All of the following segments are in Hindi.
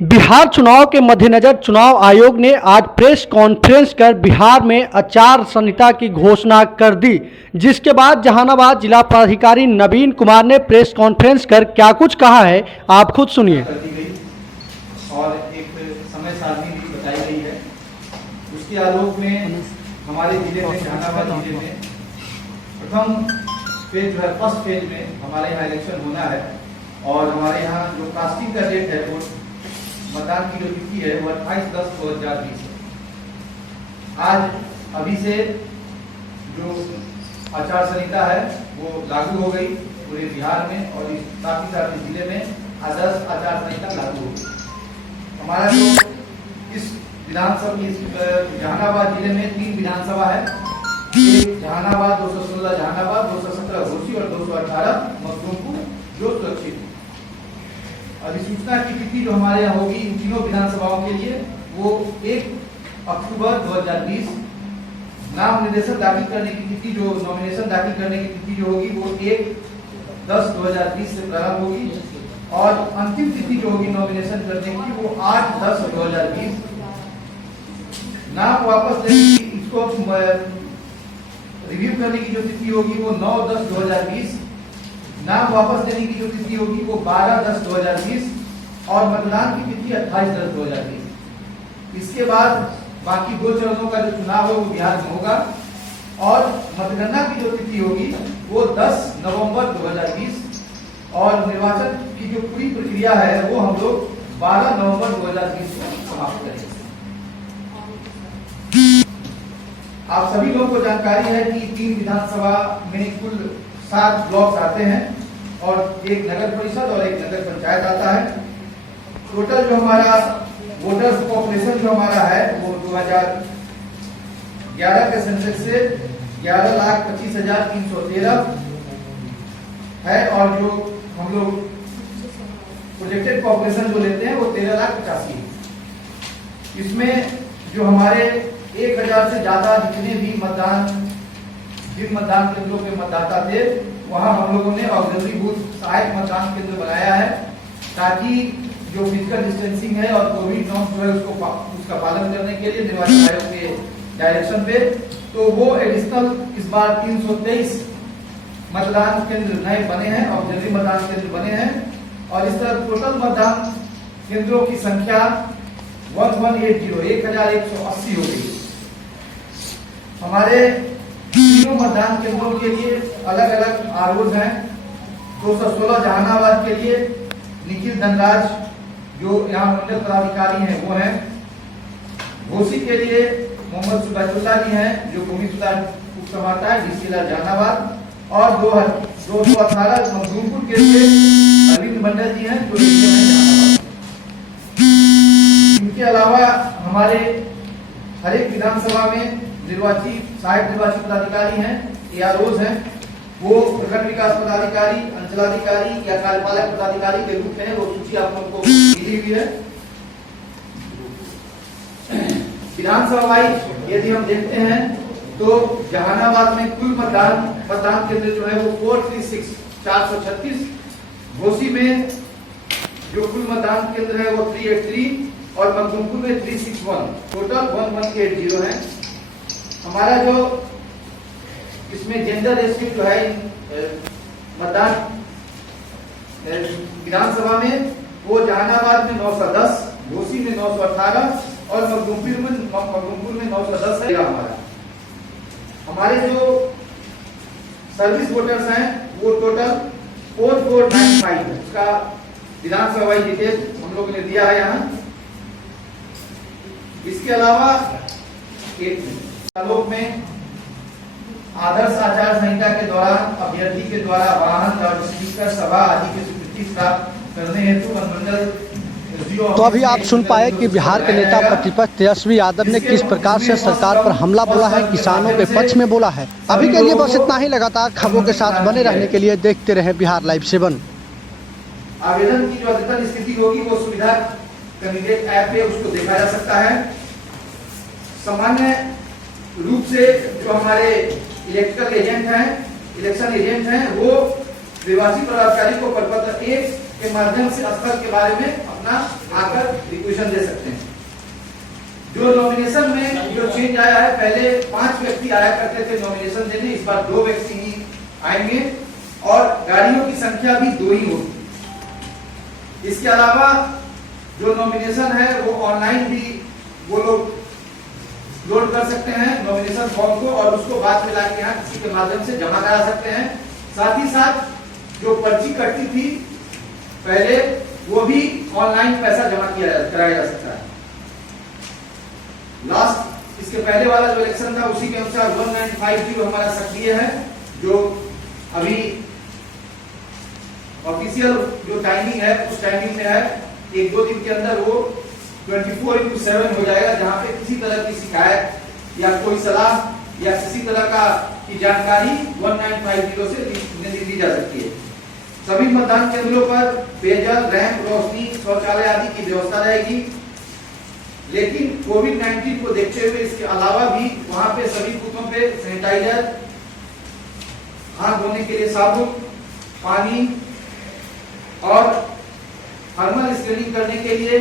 बिहार चुनाव के मद्देनजर चुनाव आयोग ने आज प्रेस कॉन्फ्रेंस कर बिहार में आचार संहिता की घोषणा कर दी, जिसके बाद जहानाबाद जिला पदाधिकारी नवीन कुमार ने प्रेस कॉन्फ्रेंस कर क्या कुछ कहा है, आप खुद सुनिए। और एक समय सारणी भी बताई गई है। उसके आलोक में हमारे जिले में, जहानाबाद जिले में प्रथम फेज जो है, फर्स्ट फेज में हमारे यहाँ इलेक्शन होना है। और हमारे यहाँ जो कास्टिंग का डेट है, वो मतदान की जो तिथि है वो 28/10/2020 है। आज अभी से जो आचार संहिता है वो लागू हो गई पूरे बिहार में, और साथ ही साथ जिले में आदर्श आचार संहिता लागू हो गई। हमारा जो इस विधानसभा जहानाबाद जिले में 3 विधानसभा है, एक जहानाबाद 216 जहानाबाद, 217 घोसी और 218 मखदूमपुर जो सुरक्षित। अधिसूचना की तिथि जो हमारे यहाँ होगी इन तीनों विधानसभाओं के लिए वो 1 अक्टूबर 2020। नाम निर्देशन दाखिल करने की तिथि, जो नॉमिनेशन दाखिल करने की तिथि जो होगी वो 1/10/2020 से प्रारंभ होगी, और अंतिम तिथि जो होगी नॉमिनेशन करने की वो 8/10/2020। नाम वापस लेने की, इसको रिव्यू करने की जो तिथि होगी वो 9/10/2020। नाम वापस लेने की जो तिथि होगी वो 12/10/2020, और मतदान की तिथि 28/10/2020। इसके बाद बाकी 2 चरणों का जो चुनाव है वो बिहार में होगा, और मतगणना की जो तिथि होगी वो 10 नवंबर 2020, और निर्वाचन की जो पूरी प्रक्रिया है वो हम लोग 12 नवंबर 2020 में समाप्त करेंगे। आप सभी लोगों को जानकारी है कि 3 विधानसभा में कुल 7 ब्लॉक्स आते हैं, और एक नगर परिषद और एक नगर पंचायत आता है। टोटल जो हमारा वोटर्स पॉपुलेशन जो हमारा है वो 2011 के सेंसस से 11,25,313 है, और जो हम लोग प्रोजेक्टेड पॉपुलेशन जो लेते हैं वो 13,85,000 है। इसमें जो हमारे 1,000 से ज्यादा जितने भी जिन मतदान केंद्रों के मतदाता थे, वहां हम लोगों ने ऑक्सिलरी बूथ सहायक मतदान केंद्र बनाया है, ताकि जो फिजिकल डिस्टेंसिंग है और कोविड नॉर्म्स जो है उसका पालन करने के लिए निर्वाचन आयोग के डायरेक्शन पे, तो वो एडिशनल इस बार 323 मतदान केंद्र नए बने हैं, ऑक्सिलरी मतदान केंद्र बने हैं, और इस तरह टोटल मतदान केंद्रों की संख्या 1180 हो गई। हमारे तीनों मतदान केंद्रों के लिए अलग अलग आरोप हैं। 216 जहानाबाद के लिए निखिल धनराज जो यहाँ मंडल पदाधिकारी हैं वो हैं। घोसी के लिए मोहम्मद सुबाजुल्ला जी हैं जो भूमि सुधार उप समाहर्ता है डीसीएल जहानाबाद, और 218 मखदूमपुर के लिए अरविंद मंडल जी हैं जो जहानाबाद। इनके अलावा हमारे हर एक विधानसभा में सहायक निर्वाचित पदाधिकारी हैं, एआरओज हैं, वो प्रखंड विकास पदाधिकारी, अंचलाधिकारी या कार्यपालक पदाधिकारी के रूप में, वो सूची आप लोगों को मिली हुई है। विधानसभा वाइज यदि हम देखते हैं तो जहानाबाद में कुल मतदान केंद्र जो है वो 436, घोसी में जो कुल मतदान केंद्र है वो 383, और मखदूमपुर में 361, टोटल 1180 है। हमारा जो इसमें जेंडर रेशियो जो है मतदान विधानसभा में वो जहानाबाद में 910, घोसी में 918, और मखदूमपुर में 910 है। हमारे जो सर्विस वोटर्स हैं वो टोटल 4495 है। उसका विधानसभा डिटेल हम लोगों ने दिया है यहाँ। इसके अलावा आलोक में आदर्श आचार संहिता के दौरान अभ्यर्थी के द्वारा वाहन, लाउडस्पीकर, सभा आदि की स्वीकृति प्राप्त करने हेतु अनुमंडल। तो अभी आप सुन पाए कि बिहार के नेता प्रतिपक्ष तेजस्वी यादव ने किस प्रकार से सरकार पर हमला बोला है, किसानों के पक्ष में बोला है। अभी के लिए बस इतना ही। लगातार खबरों के साथ बने रहने के लिए देखते रहे बिहार लाइव 7। आवेदन की जो अद्यतन स्थिति होगी वो सुविधा कैंडिडेट ऐप पे उसको देखा जा सकता है। सामान्य रूप से जो हमारे इलेक्शन एजेंट हैं वो निर्वाची पदाधिकारी को प्रपत्र 1 के माध्यम से स्थल के बारे में अपना आकर रिक्वेशन दे सकते हैं। जो नॉमिनेशन में जो चेंज आया है, पहले 5 व्यक्ति आया करते थे नॉमिनेशन देने, इस बार 2 व्यक्ति ही आएंगे और गाड़ियों की संख्या भी 2 ही होगी। इसके अलावा जो नॉमिनेशन है वो ऑनलाइन भी वो लोग लोड कर सकते हैं नॉमिनेशन फॉर्म को, और उसको बाद में लाके यहाँ किसी के माध्यम से जमा करा सकते हैं। साथ ही साथ जो पर्ची कटती थी पहले, वो भी ऑनलाइन पैसा जमा कराया जा सकता है। लास्ट इसके पहले वाला जो इलेक्शन था उसी के अनुसार 1950 हमारा सक्रिय है, जो अभी ऑफिशियल जो टाइमिंग है उस टाइमिंग में है। 1-2 दिन के अंदर वो 24/7 हो जाएगा, जहां पे किसी तरह की शिकायत या कोई सलाह या किसी तरह का की जानकारी 1950 से दी जा सकती है। सभी मतदान केंद्रों पर पेयजल, रैंप, रोशनी, शौचालय आदि की व्यवस्था रहेगी। लेकिन कोविड-19 को देखते हुए इसके अलावा भी वहां पे सभी बूथों पे सैनिटाइजर, हाथ धोने के लिए साबुन, पानी और थर्मल स्क्रीनिंग करने के लिए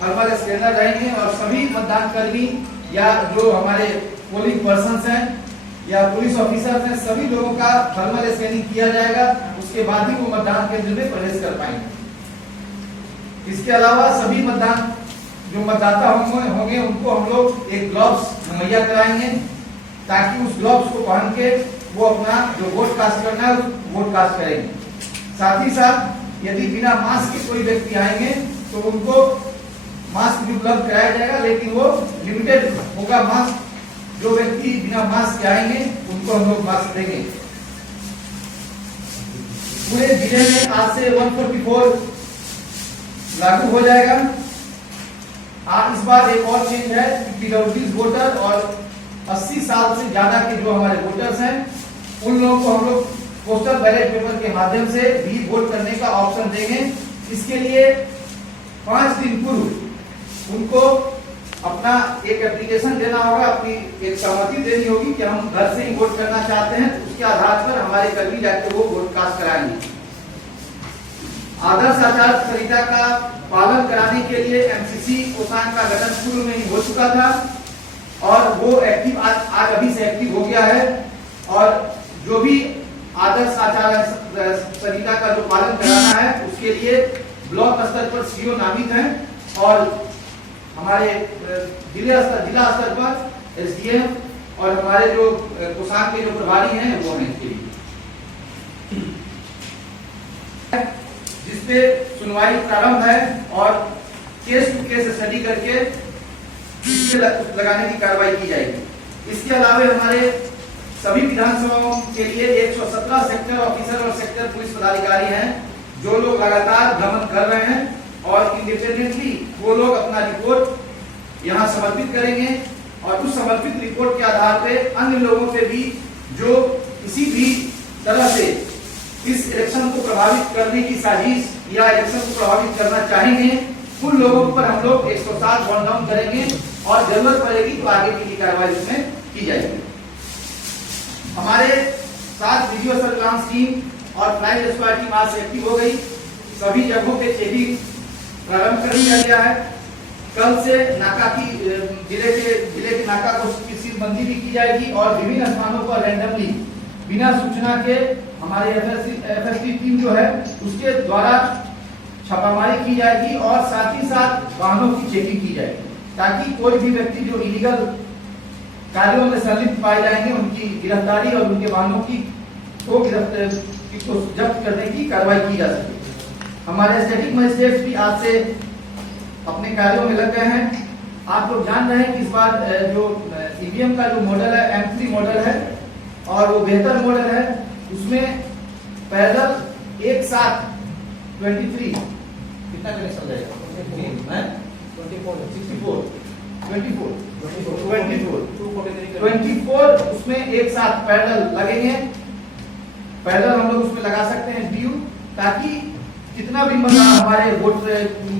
थर्मल स्कैनर रहेंगे। और सभी मतदान कर्मी या जो हमारे पोलिंग पर्सन्स हैं या पुलिस ऑफिसर्स हैं, सभी लोगों का थर्मल स्कैनिंग किया जाएगा, उसके बाद ही वो मतदान केंद्र में प्रवेश कर पाएंगे। इसके अलावा सभी मतदान जो मतदाता होंगे उनको हम लोग एक ग्लव्स मुहैया कराएंगे, ताकि उस ग्लव्स को पहन के वो अपना जो वोट कास्ट करना है वोट कास्ट करेंगे। साथ ही साथ यदि बिना मास्क के कोई व्यक्ति आएंगे तो उनको मास्क भी उपलब्ध कराया जाएगा, लेकिन वो लिमिटेड होगा मास्क। जो व्यक्ति बिना मास्क के आएंगे उनको हम लोग मास्क देंगे। पूरे जिले में आज से 144 लागू हो जाएगा। इस बार एक और चेंज है, PWD वोटर और 80 साल से ज्यादा के जो हमारे वोटर्स हैं उन लोगों को हम लोग पोस्टल बैलेट पेपर के माध्यम से भी वोट करने का ऑप्शन देंगे। इसके लिए 5 दिन पूर्व उनको अपना एक एप्लीकेशन देना होगा, अपनी एक सहमति देनी होगी कि हम घर से ही वोट करना चाहते हैं। उसके आधार पर हमारे कर्मी जाके वो वोट कास्ट कराएंगे। आदर्श आचार संहिता का पालन कराने के लिए MCC कोषांग का गठन पूर्व में ही हो चुका था और वो एक्टिव आज अभी से एक्टिव हो गया है। और जो भी आदर्श आचार संहिता का जो पालन कराना है उसके लिए ब्लॉक स्तर पर CO नामित हैं और हमारे जिला स्तर पर SDM और हमारे जो कोषांग के जो प्रभारी हैं वो हैं इसके लिए, जिसपे सुनवाई प्रारंभ है और केस टू केस स्टडी करके लगाने की कार्रवाई की जाएगी। इसके अलावा हमारे सभी विधानसभाओं के लिए 117 सेक्टर ऑफिसर और सेक्टर पुलिस पदाधिकारी हैं, जो लोग लगातार भ्रमण कर रहे हैं और इंडिपेंडेंटली वो लोग अपना रिपोर्ट यहाँ समर्पित करेंगे। और उस समर्पित रिपोर्ट के आधार पे अन्य लोगों पे भी जो किसी भी तरह से इस इलेक्शन को प्रभावित करने की साजिश या इलेक्शन को प्रभावित करना चाहेंगे, उन लोगों पर हम लोग 107 बॉन्ड डाउन करेंगे और जरूरत पड़ेगी तो आगे की कार्रवाई उसमें की जाएगी। हमारे साथ वीडियो सर्विलांस टीम और फ्लाइंग स्क्वाड टीम आज से एक्टिव हो गई। सभी जगहों पे चेकिंग प्रारंभ कर दिया गया है। कल से नाका की जिले के नाका को सीलबंदी भी की जाएगी और विभिन्न स्थानों पर रैंडमली बिना सूचना के हमारे FST टीम जो है उसके द्वारा छापामारी की जाएगी और साथ ही साथ वाहनों की चेकिंग की जाएगी, ताकि कोई भी व्यक्ति जो इलीगल कार्यों में संलिप्त पाए जाएंगे उनकी गिरफ्तारी और उनके वाहनों की जब्त करने की कार्रवाई की जा सके। हमारे स्टैटिक मजिस्ट्रेट भी आज से अपने कार्यों में लग गए हैं। आप लोग जान रहे हैं कि इस बार जो EVM का जो मॉडल है M3 मॉडल है और वो बेहतर मॉडल है। उसमें पैरेलल एक साथ 23 कितना कनेक्शन रहेगा 24 उसमें एक साथ पैरेलल लगेंगे। पैरेलल हम लोग उसमें लगा सकते हैं DU, ताकि जितना भी हमारे वोट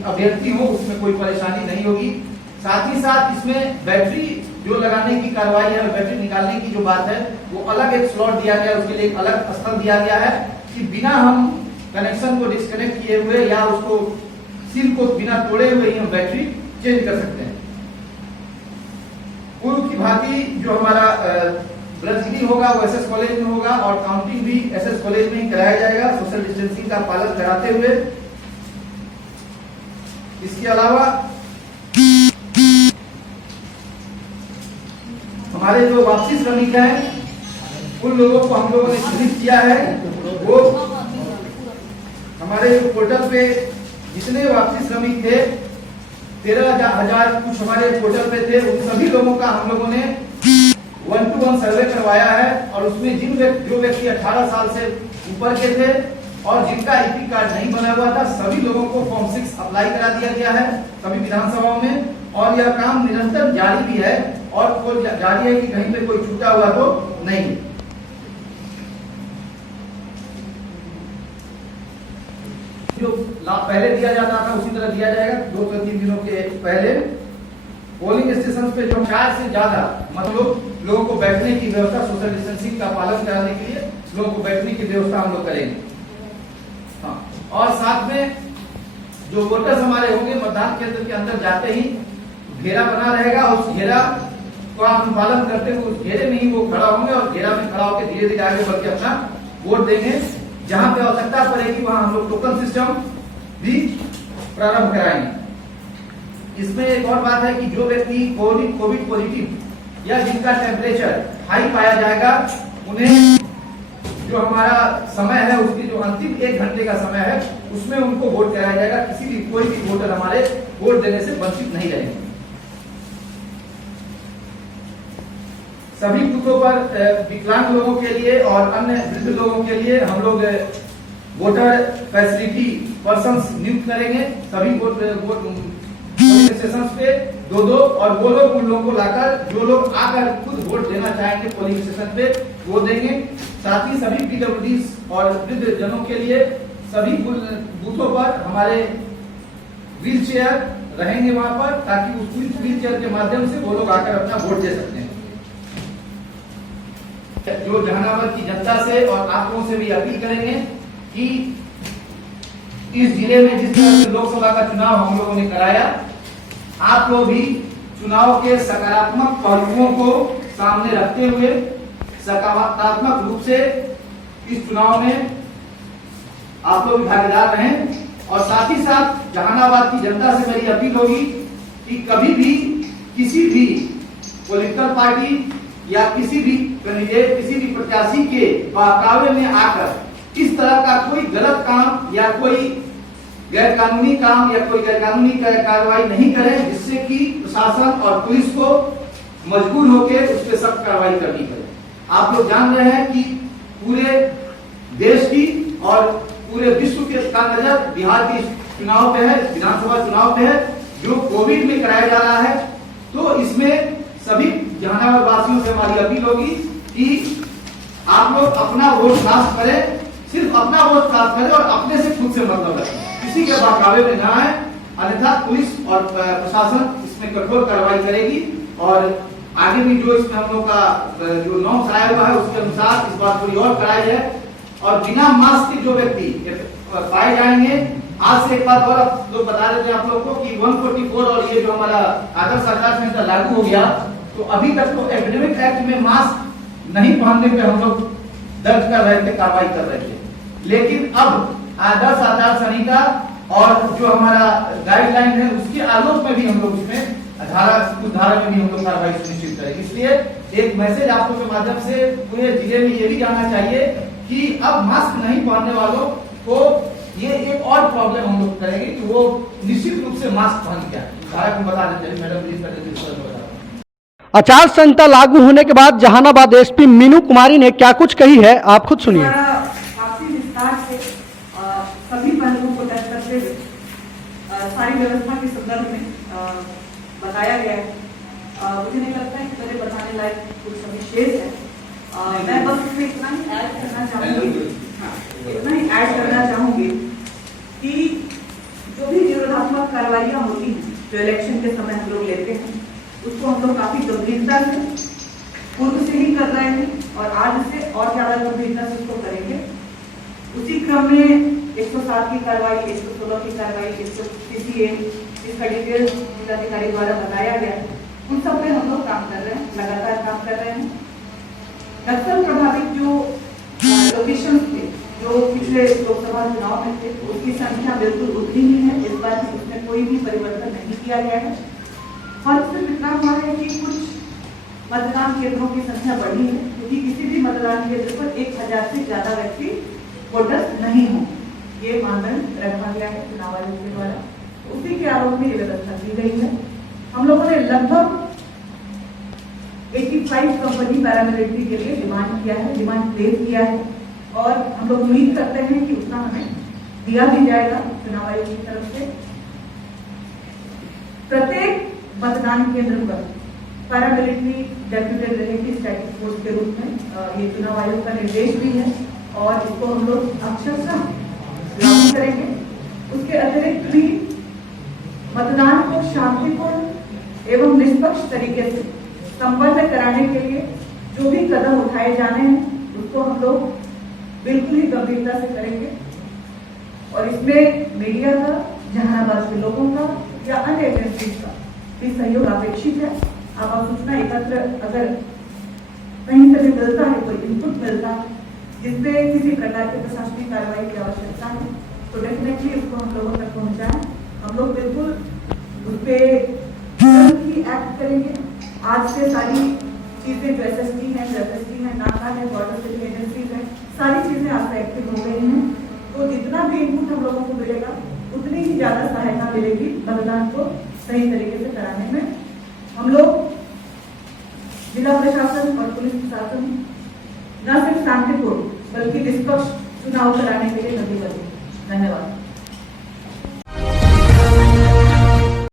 अभ्यर्थी हो उसमें कोई परेशानी नहीं होगी। साथ ही साथ इसमें बैटरी जो लगाने की कार्रवाई है, बैटरी निकालने की जो बात है वो अलग एक स्लॉट दिया गया है, उसके लिए एक अलग स्थल दिया गया है कि बिना हम कनेक्शन को डिस्कनेक्ट किए हुए या उसको सील को बिना तोड़े हुए ही हम बैटरी चेंज कर सकते हैं। पूर्व की भांति जो हमारा ब्रजगिरी होगा वो एसएस कॉलेज में होगा और काउंटिंग भी एसएस कॉलेज में ही कराया जाएगा, सोशल डिस्टेंसिंग का पालन कराते हुए। इसके अलावा हमारे जो वापसी श्रमिक हैं उन लोगों को हम लोगों ने चिन्हित किया है। वो हमारे पोर्टल पे जितने वापसी श्रमिक थे 13,000 कुछ हमारे पोर्टल पे थे, उन सभी लोगों का हम लोगों ने 1-to-1 सर्वे करवाया है और उसमें जो व्यक्ति 18 साल से ऊपर के थे और जिनका ईपी कार्ड नहीं बना हुआ था सभी लोगों को फॉर्म 6 अप्लाई करा दिया गया है सभी विधानसभाओं में। और यह काम निरंतर जारी भी है और कोई जारी है कि कहीं पे कोई छूटा हुआ तो नहीं। जो लाभ पहले दिया जाता था उसी तरह दिया जाएगा। 2 से 3 दिनों के पहले पोलिंग स्टेशन पे जो 4 से ज्यादा मतलब लोगों को बैठने की व्यवस्था, सोशल डिस्टेंसिंग का पालन कराने के लिए लोगों को बैठने की व्यवस्था हम लोग करेंगे। हाँ, और साथ में जो वोटर्स हमारे होंगे मतदान केंद्र के अंदर जाते ही घेरा बना रहेगा, उस घेरा को हम पालन करते हुए उस घेरे में ही वो खड़ा होंगे और घेरा में खड़ा होकर धीरे धीरे आगे बढ़ के अपना वोट देंगे। जहां पे आवश्यकता पड़ेगी वहां हम लोग टोकन सिस्टम भी प्रारंभ कराएंगे। इसमें एक और बात है कि जो व्यक्ति कोविड पॉजिटिव या जिनका टेम्परेचर हाई पाया जाएगा उन्हें जो हमारा समय है उसकी जो अंतिम 1 घंटे का समय है उसमें उनको वोट कराया जाएगा। कोई भी वोटर हमारे वोट देने से वंचित नहीं रहेंगे। सभी बूथों पर विकलांग लोगों के लिए और अन्य वृद्ध लोगों के लिए हम लोग वोटर फैसिलिटी पर्संस नियुक्त करेंगे। सभी पोलिंग स्टेशन पे 2-2 और वो लोग उन लोगों को लाकर जो लोग आकर खुद वोट देना चाहेंगे पोलिंग स्टेशन पे वो देंगे। साथ ही सभी पीडब्ल्यूडी और वृद्ध जनों के लिए सभी बूथों पर हमारे व्हील चेयर रहेंगे वहां पर, ताकि उस व्हील चेयर के माध्यम से वो लोग आकर अपना वोट दे सकते हैं। जो जहानाबाद की जनता से और आप लोगों से भी अपील करेंगे कि इस जिले में जिस तरह से लोकसभा का चुनाव हम लोगों ने कराया, आप लोग भी चुनाव के सकारात्मक पहलुओं को सामने रखते हुए सकारात्मक रूप से इस चुनाव में आप लोग भागीदार रहें। और साथ ही साथ जहानाबाद की जनता से मेरी अपील होगी कि कभी भी किसी भी पॉलिटिकल पार्टी या किसी भी कैंडिडेट, किसी भी प्रत्याशी के बहकावे में आकर इस तरह का कोई गलत काम या कोई गैर कानूनी काम या कोई गैर कानूनी कार्रवाई नहीं करें जिससे कि प्रशासन और पुलिस को मजबूर होकर उस पर सख्त कार्रवाई करनी पड़े। आप लोग जान रहे हैं कि पूरे देश की और पूरे विश्व के का नजर बिहार के चुनाव पे है, विधानसभा चुनाव पे है जो कोविड में कराया जा रहा है। तो इसमें सभी जहानाबाद वासियों से हमारी अपील होगी कि आप लोग अपना वोट कास्ट करें, सिर्फ अपना वोट कास्ट करें और अपने से खुद से मतलब रखें, किसी के बहकावे में ना आए, अन्यथा पुलिस और प्रशासन इसमें कठोर कार्रवाई करेगी। और आगे भी जो इसमें हम लोग का जो नॉर्म्स आया हुआ है उसके अनुसार इस बार थोड़ी और कराई है। और बिना मास्क के जो व्यक्ति पाए जाएंगे, आज से एक बात और लोग बता रहे थे आप लोग को कि 144 और ये जो हमारा आदर्श आचार संहिता लागू हो गया, तो अभी तक तो एपिडेमिक एक्ट में मास्क नहीं पहनने पे हम लोग दर्ज कर रहे थे, कार्रवाई कर रहे थे। लेकिन अब आदर्श आचार संहिता और जो हमारा गाइडलाइन है उसके आलोक में भी हम लोग उसमें धारा में भी हम लोग कार्रवाई सुनिश्चित करेंगे। इसलिए एक मैसेज आप लोग के माध्यम से पूरे जिले में ये भी जाना चाहिए कि अब मास्क नहीं पहनने वालों को ये एक और प्रॉब्लम हम लोग करेंगे कि वो निश्चित रूप से मास्क पहन के धारा को बता देते हैं। मैडम प्लीज आचार संहिता लागू होने के बाद जहानाबाद एसपी मीनू कुमारी ने क्या कुछ कही है, आप खुद सुनिए। काफी विस्तार से सभी पहलुओं को टच करते हुए सारी व्यवस्था के संदर्भ में बताया गया है। मुझे नहीं लगता है कि मेरे बताने लायक कुछ सभी शेष है। मैं बस इसमें इतना ही ऐड करना चाहूंगी कि जो भी विरोधात्मक कार्रवाइयां होती हैं जो इलेक्शन के समय हम लोग लेते हैं उसको हम लोग काफी गंभीरता से पूर्व से ही कर रहे हैं और आज से और ज्यादा गंभीरता से उसको करेंगे। उसी क्रम में 107 की कार्रवाई, 116 की कार्रवाई, 100 इसका डिटेल जिलाधिकारी द्वारा बताया गया, उन सब पे हम लोग काम कर रहे हैं, लगातार काम कर रहे हैं। नक्सल प्रभावित जो लोकेशन थे, जो पिछले लोकसभा चुनाव में थे, उसकी संख्या बिल्कुल उतनी ही है। इस बार उसमें कोई भी परिवर्तन नहीं किया गया है। फर्क सिर्फ इतना हुआ है कि कुछ मतदान केंद्रों की संख्या बढ़ी है, क्योंकि किसी भी मतदान केंद्र पर 1000 से ज्यादा व्यक्ति वोटर नहीं हो, ये मानदंड रखा गया है चुनाव आयोग के द्वारा। उसी के आरोप में ये व्यवस्था की गई है। हम लोगों ने लगभग 85 कंपनी पैरामिलिट्री के लिए डिमांड किया है, डिमांड प्लेस किया है, और हम लोग उम्मीद करते हैं कि उतना हमें दिया भी जाएगा चुनाव आयोग की तरफ से। प्रत्येक मतदान केंद्र पर पैरामिलिट्री डेप्यूटेड रहेगी स्टैटिक फोर्स के रूप में। ये चुनाव आयोग का निर्देश भी है और इसको हम लोग अक्षरशः लागू करेंगे। उसके अतिरिक्त भी मतदान को शांतिपूर्ण एवं निष्पक्ष तरीके से संपन्न कराने के लिए जो भी कदम उठाए जाने हैं, उसको हम लोग बिल्कुल ही गंभीरता से करेंगे। और इसमें मीडिया का, जहानाबाद के लोगों का या अन्य एजेंसी का भी सहयोग अपेक्षित है। आप सूचना एकत्र अगर कहीं से भी मिलता है, कोई इनपुट मिलता है जिससे किसी प्रकार की प्रशासनिक कार्रवाई की आवश्यकता है, तो डेफिनेटली इसको हम लोगों तक पहुंचाएं। हम लोग बिल्कुल उस पर तुरंत ही एक्ट करेंगे। आज से सारी चीजें जो एसएसटी है, नाका है, बॉर्डर सिविल एजेंसीज है, सारी चीजें आज से एक्टिव हो गई हैं। तो जितना भी इनपुट हम लोगों को मिलेगा, उतनी ही ज्यादा सहायता मिलेगी मतदान को सही तरीके से कराने में। हम लोग जिला प्रशासन और पुलिस प्रशासन न सिर्फ शांतिपूर्ण बल्कि निष्पक्ष चुनाव कराने के लिए प्रतिबद्ध हैं। धन्यवाद।